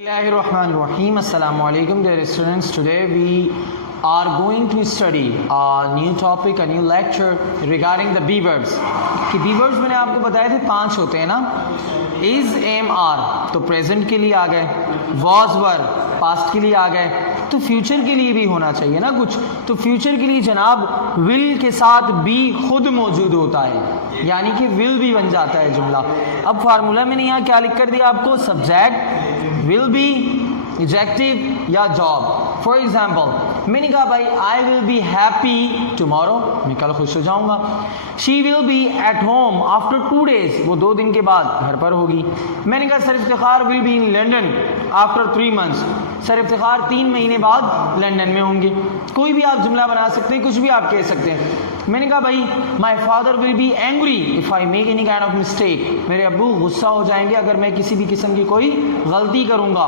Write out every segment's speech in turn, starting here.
Bismillahirrahmanirrahim. Assalamu alaikum dear students. Today we are going to study a new topic, a new lecture regarding the be verbs. कि be verbs मैंने आपको बताए थे 5 होते हैं ना. is, am, are तो present के लिए आ गए, was, were past के लिए आ गए, तो future के लिए भी होना चाहिए ना कुछ. तो future के लिए जनाब will के साथ be खुद मौजूद होता है, यानी कि will भी बन जाता है जुमला. अब फार्मूला मैंने यहाँ क्या लिख कर दिया आपको, सब्जेक्ट will be, एडजेक्टिव या जॉब. फॉर एग्जाम्पल मैंने कहा भाई I will be happy tomorrow, मैं कल खुश हो जाऊंगा. She will be at home after 2 days, वो 2 दिन के बाद घर पर होगी. मैंने कहा sir Iftikhar will be in London after 3 months, sir Iftikhar 3 महीने बाद लंदन में होंगे. कोई भी आप जुमला बना सकते हैं, कुछ भी आप कह सकते हैं. मैंने कहा भाई my father will be angry if I make any kind of mistake, मेरे अब्बू गुस्सा हो जाएंगे अगर मैं किसी भी किस्म की कोई गलती करूँगा.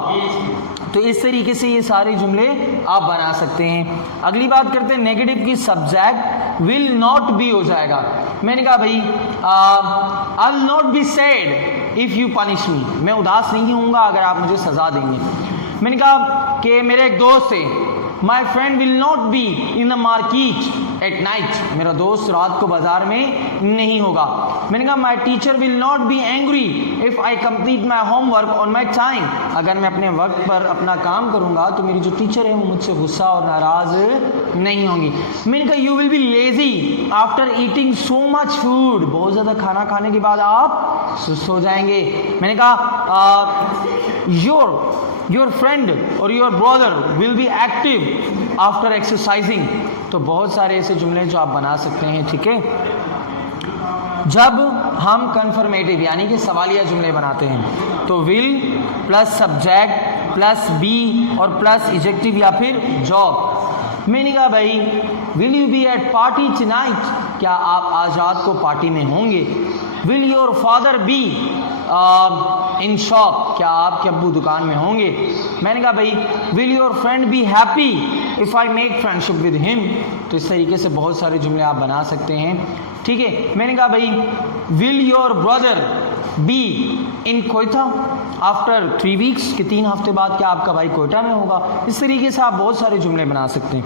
तो इस तरीके से ये सारे जुमले आप बना सकते हैं. अगली बात करते हैं नेगेटिव की. सब्जेक्ट विल नॉट बी हो जाएगा. मैंने कहा भाई I will not be sad if you punish me, मैं उदास नहीं होऊंगा अगर आप मुझे सज़ा देंगे. मैंने कहा कि मेरे एक दोस्त थे, my friend will not be in the market at night, मेरा दोस्त रात को बाजार में नहीं होगा. मैंने कहा my teacher will not be angry if I complete my homework on my time, अगर मैं अपने वक्त पर अपना काम करूंगा तो मेरी जो टीचर है वो मुझसे गुस्सा और नाराज नहीं होंगी. मैंने कहा you will be lazy after eating so much food, बहुत ज़्यादा खाना खाने के बाद आप सुस्त हो जाएंगे. मैंने कहा योर फ्रेंड और your brother will be active after exercising. तो बहुत सारे ऐसे जुमले जो आप बना सकते हैं. ठीक है, जब हम कन्फर्मेटिव यानी कि सवालिया जुमले बनाते हैं तो will plus subject plus be और प्लस एडजेक्टिव या फिर जॉब. मैंने कहा भाई will you be at party tonight, क्या आप आज रात को पार्टी में होंगे. Will your father be in shop, क्या आपके अब्बू दुकान में होंगे. मैंने कहा भाई will your friend be happy if I make friendship with him. तो इस तरीके से बहुत सारे जुमले आप बना सकते हैं. ठीक है, मैंने कहा भाई will your brother be in Quetta after 3 weeks, कि 3 हफ्ते बाद क्या आपका भाई कोयटा में होगा. इस तरीके से आप बहुत सारे जुमले बना सकते हैं.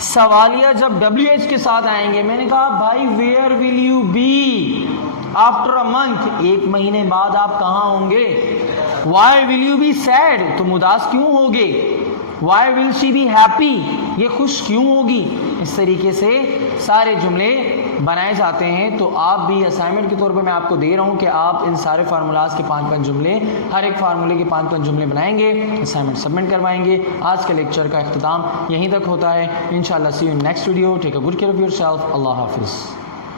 सवालिया जब WH के साथ आएंगे, मैंने कहा भाई where will you be after a month, 1 महीने बाद आप कहाँ होंगे. Why will you be sad, तुम उदास क्यों होगे. Why will she be happy, ये खुश क्यों होगी. इस तरीके से सारे जुमले बनाए जाते हैं. तो आप भी असाइनमेंट के तौर पे मैं आपको दे रहा हूँ कि आप इन सारे फार्मूलाज के 5-5 जुमले, हर एक फार्मूले के 5-5 जुमले बनाएंगे, असाइनमेंट सबमिट करवाएंगे. आज के लेक्चर का इख्तिताम यहीं तक होता है. इंशाल्लाह see you in next video. Take a good care of yourself. अल्लाह हाफिज़.